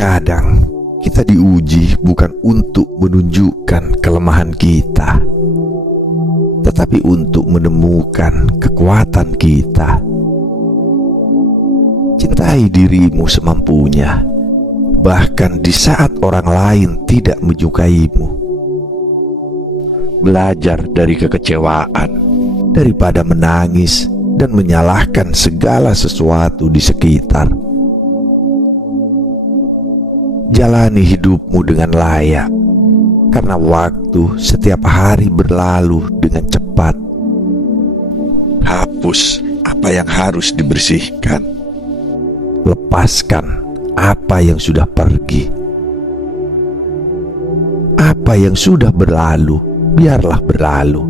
Terkadang kita diuji bukan untuk menunjukkan kelemahan kita, tetapi untuk menemukan kekuatan kita. Cintai dirimu semampunya, bahkan di saat orang lain tidak menyukaimu. Belajar dari kekecewaan daripada menangis dan menyalahkan segala sesuatu di sekitar. Jalani hidupmu dengan layak, karena waktu setiap hari berlalu dengan cepat. Hapus apa yang harus dibersihkan. Lepaskan apa yang sudah pergi. Apa yang sudah berlalu, biarlah berlalu.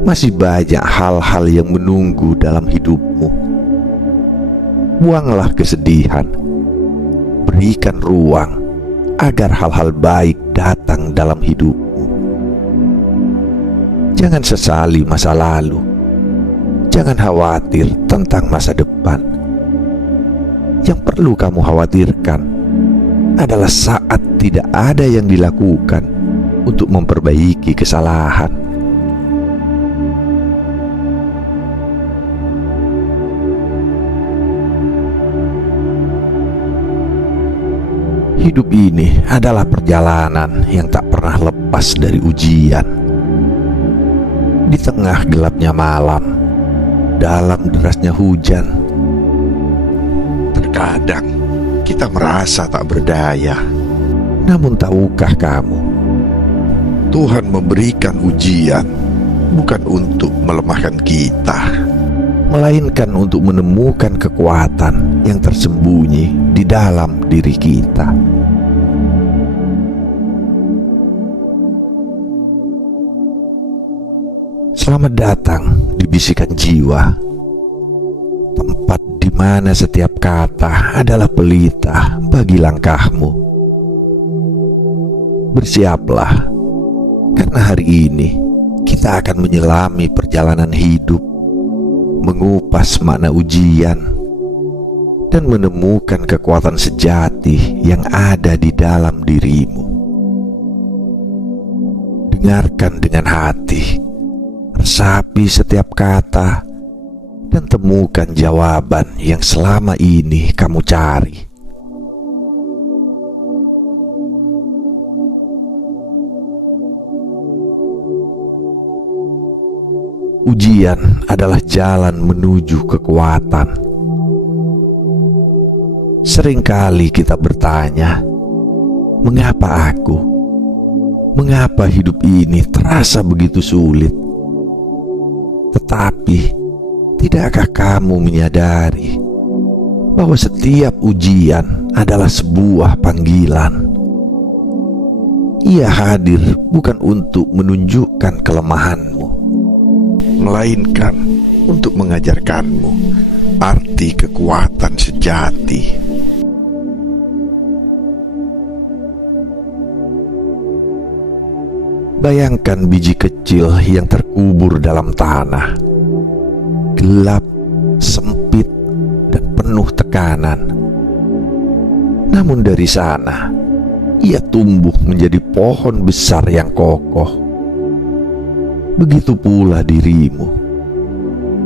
Masih banyak hal-hal yang menunggu dalam hidupmu. Buanglah kesedihan. Berikan ruang agar hal-hal baik datang dalam hidupmu. Jangan sesali masa lalu. Jangan khawatir tentang masa depan. Yang perlu kamu khawatirkan adalah saat tidak ada yang dilakukan untuk memperbaiki kesalahan. Hidup ini adalah perjalanan yang tak pernah lepas dari ujian. Di tengah gelapnya malam, dalam derasnya hujan, terkadang kita merasa tak berdaya. Namun tahukah kamu, Tuhan memberikan ujian bukan untuk melemahkan kita, melainkan untuk menemukan kekuatan yang tersembunyi di dalam diri kita. Selamat datang di Bisikan Jiwa, tempat di mana setiap kata adalah pelita bagi langkahmu. Bersiaplah, karena hari ini kita akan menyelami perjalanan hidup, mengupas makna ujian, dan menemukan kekuatan sejati yang ada di dalam dirimu. Dengarkan dengan hati, resapi setiap kata, dan temukan jawaban yang selama ini kamu cari. Ujian adalah jalan menuju kekuatan. Seringkali kita bertanya, mengapa aku? Mengapa hidup ini terasa begitu sulit? Tetapi, tidakkah kamu menyadari bahwa setiap ujian adalah sebuah panggilan? Ia hadir bukan untuk menunjukkan kelemahanmu, melainkan untuk mengajarkanmu arti kekuatan sejati. Bayangkan biji kecil yang terkubur dalam tanah, gelap, sempit, dan penuh tekanan. Namun dari sana, ia tumbuh menjadi pohon besar yang kokoh. Begitu pula dirimu.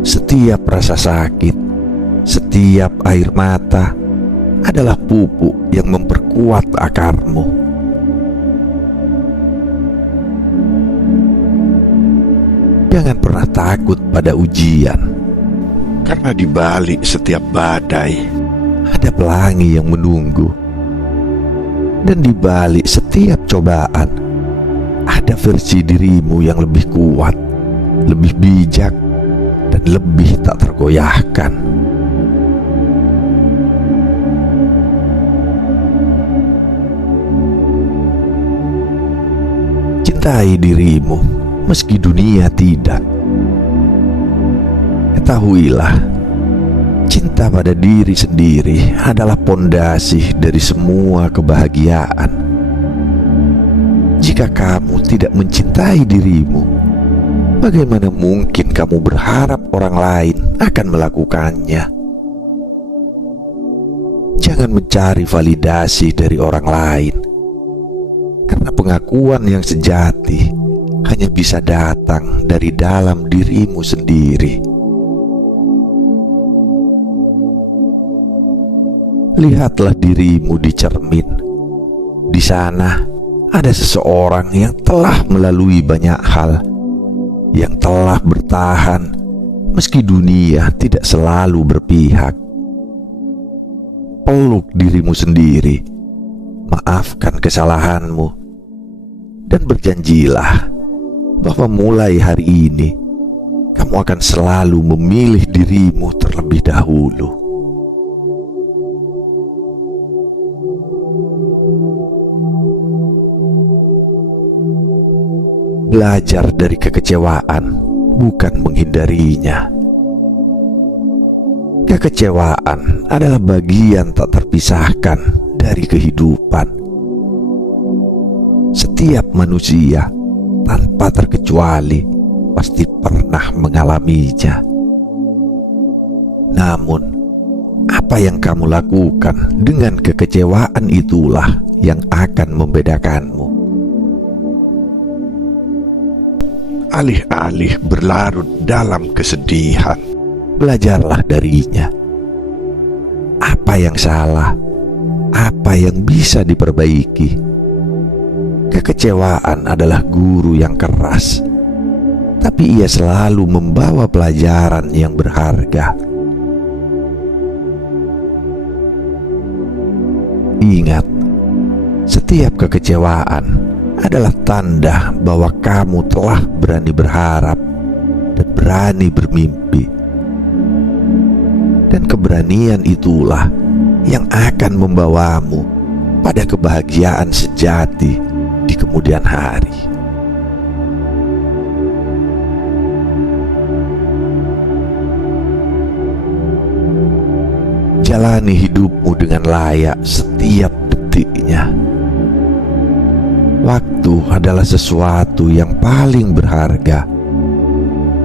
Setiap rasa sakit, setiap air mata adalah pupuk yang memperkuat akarmu. Jangan pernah takut pada ujian, karena di balik setiap badai ada pelangi yang menunggu. Dan di balik setiap cobaan ada versi dirimu yang lebih kuat, lebih bijak, dan lebih tak tergoyahkan. Cintai dirimu meski dunia tidak. Ketahuilah, cinta pada diri sendiri adalah pondasi dari semua kebahagiaan. Jika kamu tidak mencintai dirimu, bagaimana mungkin kamu berharap orang lain akan melakukannya? Jangan mencari validasi dari orang lain, karena pengakuan yang sejati hanya bisa datang dari dalam dirimu sendiri. Lihatlah dirimu di cermin. Di sana ada seseorang yang telah melalui banyak hal, yang telah bertahan meski dunia tidak selalu berpihak. Peluk dirimu sendiri, maafkan kesalahanmu, dan berjanjilah bahwa mulai hari ini kamu akan selalu memilih dirimu terlebih dahulu. Belajar dari kekecewaan, bukan menghindarinya. Kekecewaan adalah bagian tak terpisahkan dari kehidupan. Setiap manusia, tanpa terkecuali, pasti pernah mengalaminya. Namun, apa yang kamu lakukan dengan kekecewaan itulah yang akan membedakanmu. Alih-alih berlarut dalam kesedihan, belajarlah darinya. Apa yang salah? Apa yang bisa diperbaiki? Kekecewaan adalah guru yang keras, tapi ia selalu membawa pelajaran yang berharga. Ingat, setiap kekecewaan adalah tanda bahwa kamu telah berani berharap dan berani bermimpi. Dan keberanian itulah yang akan membawamu pada kebahagiaan sejati di kemudian hari. Jalani hidupmu dengan layak setiap detiknya. Waktu adalah sesuatu yang paling berharga,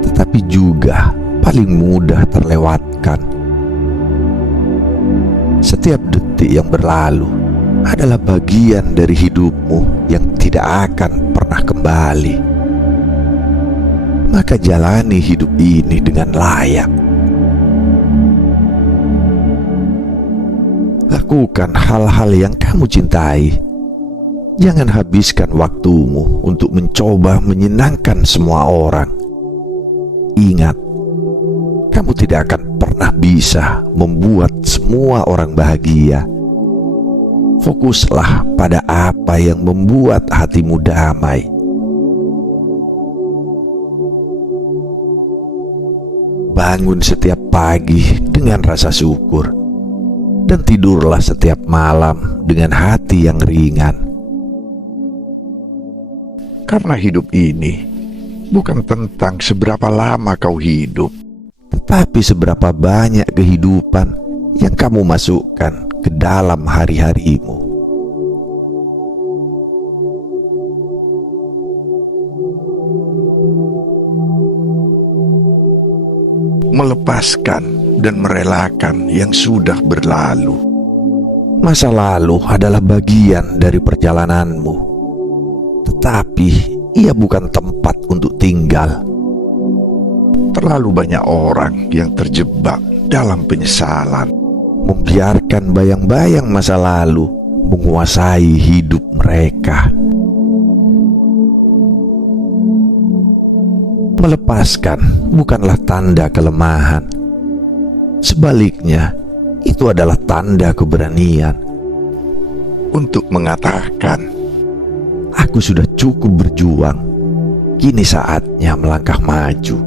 tetapi juga paling mudah terlewatkan. Setiap detik yang berlalu adalah bagian dari hidupmu yang tidak akan pernah kembali. Maka jalani hidup ini dengan layak. Lakukan hal-hal yang kamu cintai. Jangan habiskan waktumu untuk mencoba menyenangkan semua orang. Ingat, kamu tidak akan pernah bisa membuat semua orang bahagia. Fokuslah pada apa yang membuat hatimu damai. Bangun setiap pagi dengan rasa syukur, dan tidurlah setiap malam dengan hati yang ringan. Karena hidup ini bukan tentang seberapa lama kau hidup, tetapi seberapa banyak kehidupan yang kamu masukkan ke dalam hari-harimu. Melepaskan dan merelakan yang sudah berlalu. Masa lalu adalah bagian dari perjalananmu, tetapi ia bukan tempat untuk tinggal. Terlalu banyak orang yang terjebak dalam penyesalan, membiarkan bayang-bayang masa lalu menguasai hidup mereka. Melepaskan bukanlah tanda kelemahan. Sebaliknya, itu adalah tanda keberanian untuk mengatakan, "Aku sudah cukup berjuang, kini saatnya melangkah maju."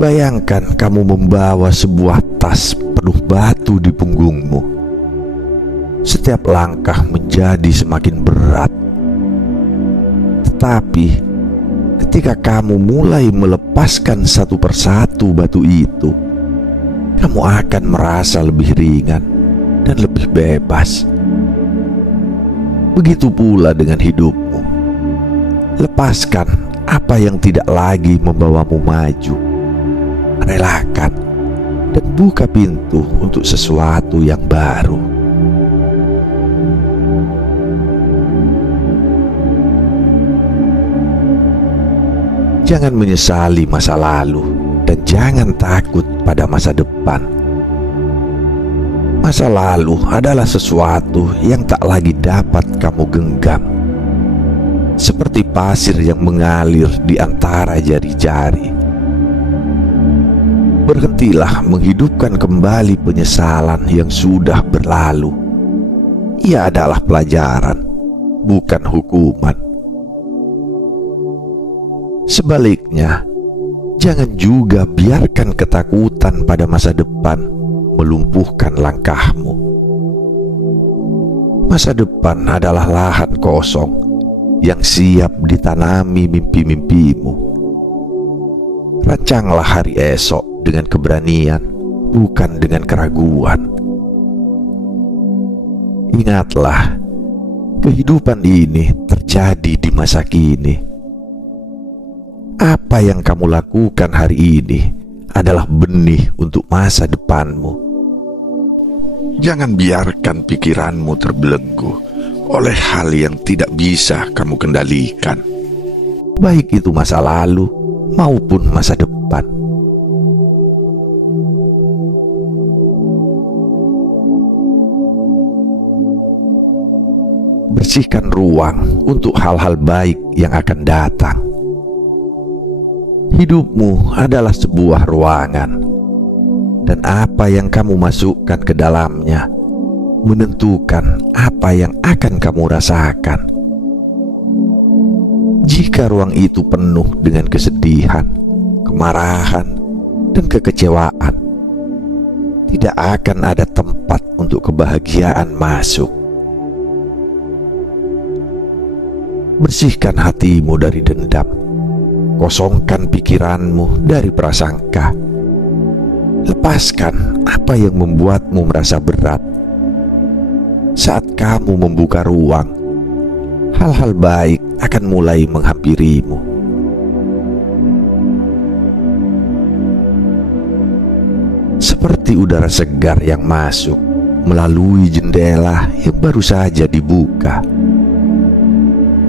Bayangkan kamu membawa sebuah tas penuh batu di punggungmu. Setiap langkah menjadi semakin berat. Tetapi ketika kamu mulai melepaskan satu persatu batu itu, kamu akan merasa lebih ringan dan lebih bebas. Begitu pula dengan hidupmu. Lepaskan apa yang tidak lagi membawamu maju. relakan, dan buka pintu untuk sesuatu yang baru. Jangan menyesali masa lalu dan jangan takut pada masa depan. Masa lalu adalah sesuatu yang tak lagi dapat kamu genggam, seperti pasir yang mengalir di antara jari-jari. Berhentilah menghidupkan kembali penyesalan yang sudah berlalu. Ia adalah pelajaran, bukan hukuman. Sebaliknya, jangan juga biarkan ketakutan pada masa depan melumpuhkan langkahmu. Masa depan adalah lahan kosong yang siap ditanami mimpi-mimpimu. Rancanglah hari esok dengan keberanian, bukan dengan keraguan. Ingatlah, kehidupan ini terjadi di masa kini. Apa yang kamu lakukan hari ini adalah benih untuk masa depanmu. Jangan biarkan pikiranmu terbelenggu oleh hal yang tidak bisa kamu kendalikan, baik itu masa lalu maupun masa depan. Bersihkan ruang untuk hal-hal baik yang akan datang. Hidupmu adalah sebuah ruangan, dan apa yang kamu masukkan ke dalamnya menentukan apa yang akan kamu rasakan. Jika ruang itu penuh dengan kesedihan, kemarahan, dan kekecewaan, tidak akan ada tempat untuk kebahagiaan masuk. Bersihkan hatimu dari dendam. Kosongkan pikiranmu dari prasangka. Lepaskan apa yang membuatmu merasa berat. Saat kamu membuka ruang, hal-hal baik akan mulai menghampirimu. Seperti udara segar yang masuk melalui jendela yang baru saja dibuka.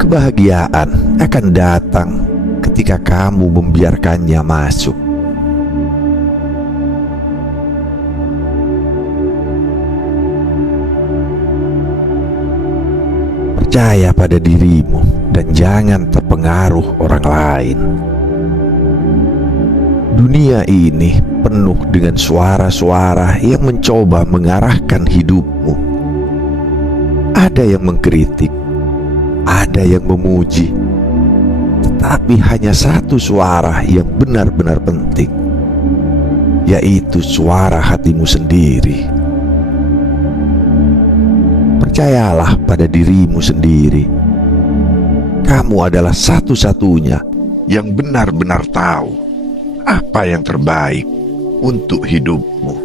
Kebahagiaan akan datang ketika kamu membiarkannya masuk. Percaya pada dirimu dan jangan terpengaruh orang lain. Dunia ini penuh dengan suara-suara yang mencoba mengarahkan hidupmu. Ada yang mengkritik, ada yang memuji, tetapi hanya satu suara yang benar-benar penting, yaitu suara hatimu sendiri. Percayalah pada dirimu sendiri. Kamu adalah satu-satunya yang benar-benar tahu apa yang terbaik untuk hidupmu.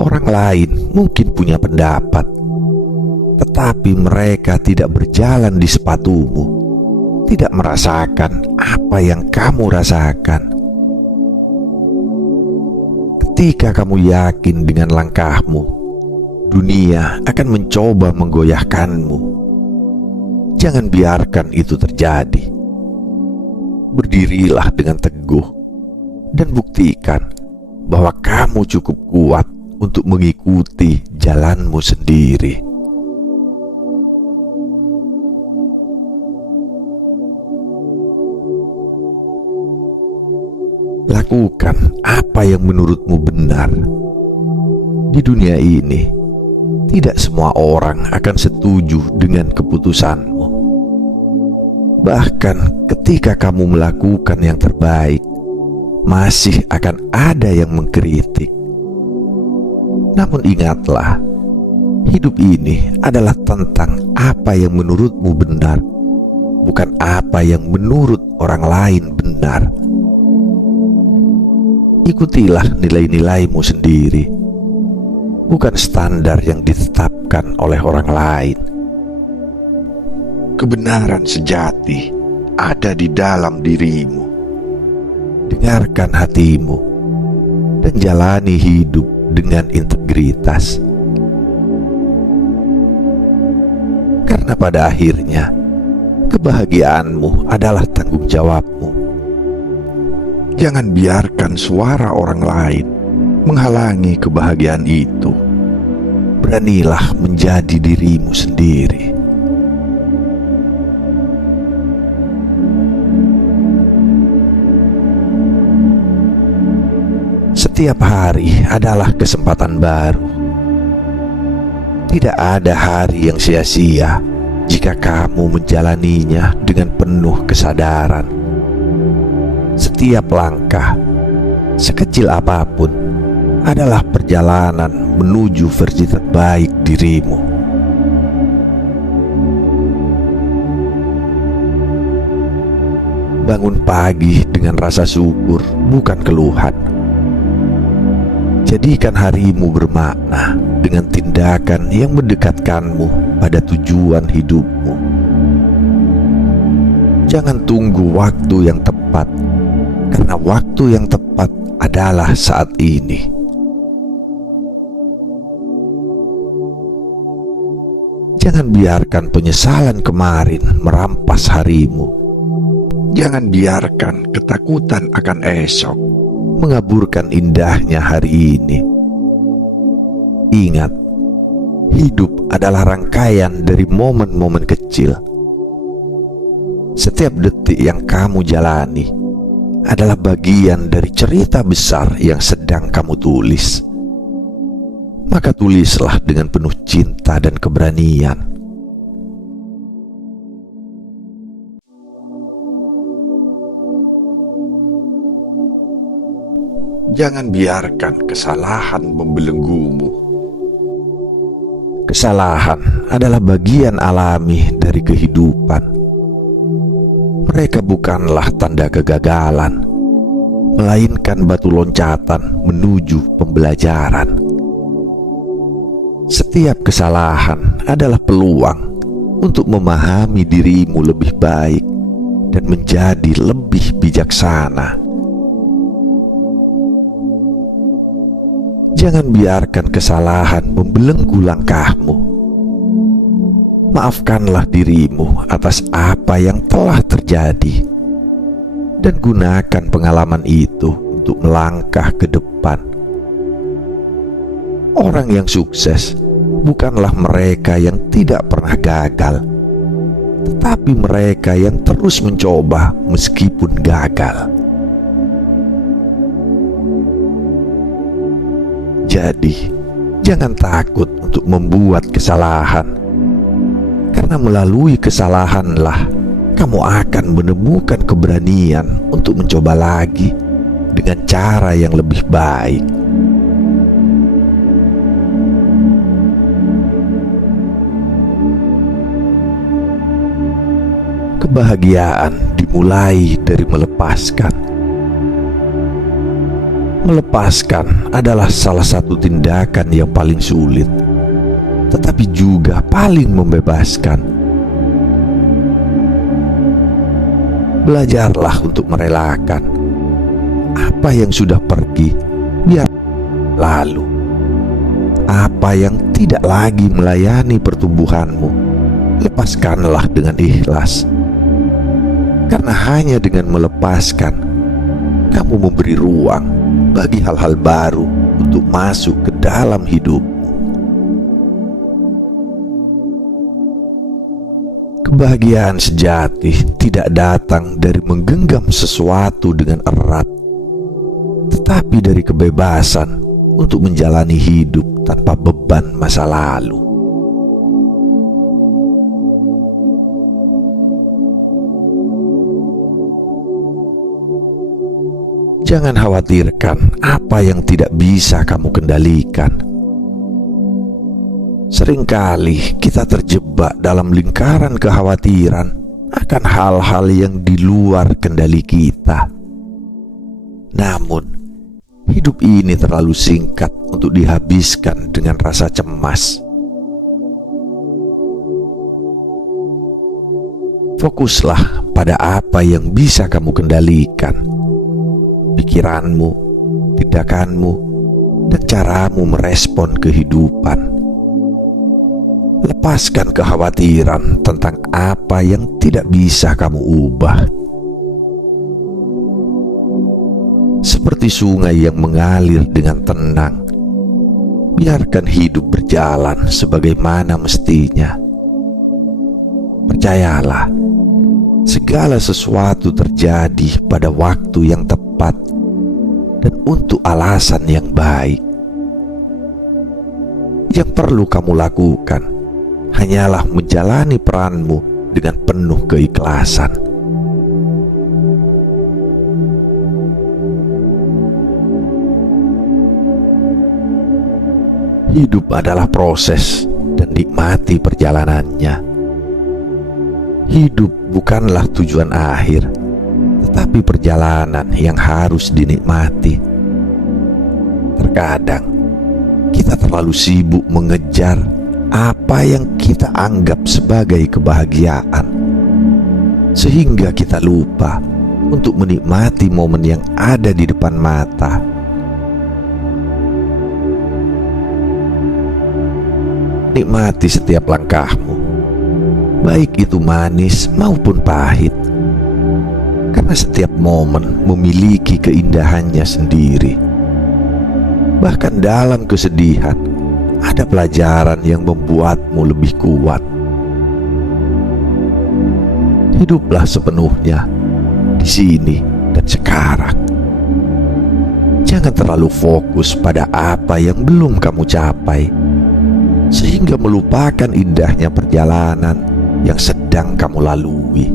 Orang lain mungkin punya pendapat, tetapi mereka tidak berjalan di sepatumu, tidak merasakan apa yang kamu rasakan. Ketika kamu yakin dengan langkahmu, dunia akan mencoba menggoyahkanmu. Jangan biarkan itu terjadi. Berdirilah dengan teguh dan buktikan bahwa kamu cukup kuat untuk mengikuti jalanmu sendiri. Lakukan apa yang menurutmu benar. Di dunia ini, tidak semua orang akan setuju dengan keputusanmu. Bahkan ketika kamu melakukan yang terbaik, masih akan ada yang mengkritik. Namun ingatlah, hidup ini adalah tentang apa yang menurutmu benar, bukan apa yang menurut orang lain benar. Ikutilah nilai-nilaimu sendiri, bukan standar yang ditetapkan oleh orang lain. Kebenaran sejati ada di dalam dirimu. dengarkan hatimu, dan jalani hidup dengan integritas. Karena pada akhirnya, kebahagiaanmu adalah tanggung jawabmu. Jangan biarkan suara orang lain menghalangi kebahagiaan itu. Beranilah menjadi dirimu sendiri. Setiap hari adalah kesempatan baru. Tidak ada hari yang sia-sia jika kamu menjalaninya dengan penuh kesadaran. Setiap langkah, sekecil apapun, adalah perjalanan menuju versi terbaik dirimu. Bangun pagi dengan rasa syukur, bukan keluhan. Jadikan harimu bermakna dengan tindakan yang mendekatkanmu pada tujuan hidupmu. Jangan tunggu waktu yang tepat, karena waktu yang tepat adalah saat ini. Jangan biarkan penyesalan kemarin merampas harimu. Jangan biarkan ketakutan akan esok mengaburkan indahnya hari ini. Ingat, hidup adalah rangkaian dari momen-momen kecil. Setiap detik yang kamu jalani adalah bagian dari cerita besar yang sedang kamu tulis. Maka tulislah dengan penuh cinta dan keberanian. Jangan biarkan kesalahan membelenggumu. Kesalahan adalah bagian alami dari kehidupan. Mereka bukanlah tanda kegagalan, melainkan batu loncatan menuju pembelajaran. Setiap kesalahan adalah peluang untuk memahami dirimu lebih baik dan menjadi lebih bijaksana. Jangan biarkan kesalahan membelenggu langkahmu. Maafkanlah dirimu atas apa yang telah terjadi, dan gunakan pengalaman itu untuk melangkah ke depan. Orang yang sukses bukanlah mereka yang tidak pernah gagal, tetapi mereka yang terus mencoba meskipun gagal. Jadi, jangan takut untuk membuat kesalahan, karena melalui kesalahanlah kamu akan menemukan keberanian untuk mencoba lagi dengan cara yang lebih baik. Kebahagiaan dimulai dari melepaskan. Melepaskan adalah salah satu tindakan yang paling sulit, tetapi juga paling membebaskan. Belajarlah untuk merelakan. Apa yang sudah pergi, biar lalu. Apa yang tidak lagi melayani pertumbuhanmu, lepaskanlah dengan ikhlas. Karena hanya dengan melepaskan, kamu memberi ruang bagi hal-hal baru untuk masuk ke dalam hidupmu. Kebahagiaan sejati tidak datang dari menggenggam sesuatu dengan erat, tetapi dari kebebasan untuk menjalani hidup tanpa beban masa lalu. Jangan khawatirkan apa yang tidak bisa kamu kendalikan. Seringkali kita terjebak dalam lingkaran kekhawatiran akan hal-hal yang di luar kendali kita. Namun, hidup ini terlalu singkat untuk dihabiskan dengan rasa cemas. Fokuslah pada apa yang bisa kamu kendalikan. pikiranmu, tindakanmu, dan caramu merespon kehidupan. Lepaskan kekhawatiran tentang apa yang tidak bisa kamu ubah. Seperti sungai yang mengalir dengan tenang, biarkan hidup berjalan sebagaimana mestinya. Percayalah, segala sesuatu terjadi pada waktu yang tepat dan untuk alasan yang baik. Yang perlu kamu lakukan hanyalah menjalani peranmu dengan penuh keikhlasan. Hidup adalah proses dan nikmati perjalanannya. Hidup bukanlah tujuan akhir, tetapi perjalanan yang harus dinikmati. Terkadang kita terlalu sibuk mengejar apa yang kita anggap sebagai kebahagiaan, sehingga kita lupa untuk menikmati momen yang ada di depan mata. Nikmati setiap langkahmu, baik itu manis maupun pahit, karena setiap momen memiliki keindahannya sendiri. Bahkan dalam kesedihan, ada pelajaran yang membuatmu lebih kuat. Hiduplah sepenuhnya di sini dan sekarang. Jangan terlalu fokus pada apa yang belum kamu capai, sehingga melupakan indahnya perjalanan yang sedang kamu lalui.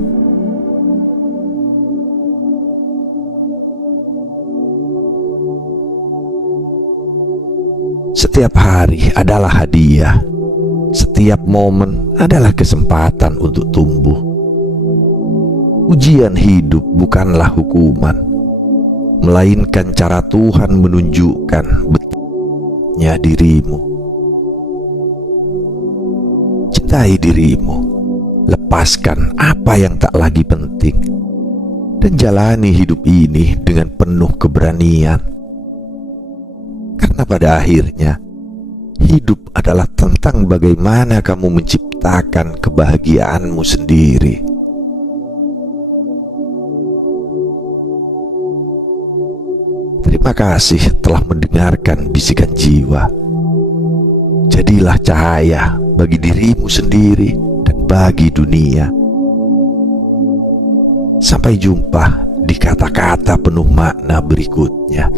Setiap hari adalah hadiah. Setiap momen adalah kesempatan untuk tumbuh. Ujian hidup bukanlah hukuman, melainkan cara Tuhan menunjukkan betulnya dirimu. Cintai dirimu, lepaskan apa yang tak lagi penting, dan jalani hidup ini dengan penuh keberanian. Karena pada akhirnya, hidup adalah tentang bagaimana kamu menciptakan kebahagiaanmu sendiri. Terima kasih telah mendengarkan bisikan jiwa. Jadilah cahaya bagi dirimu sendiri dan bagi dunia. Sampai jumpa di kata-kata penuh makna berikutnya.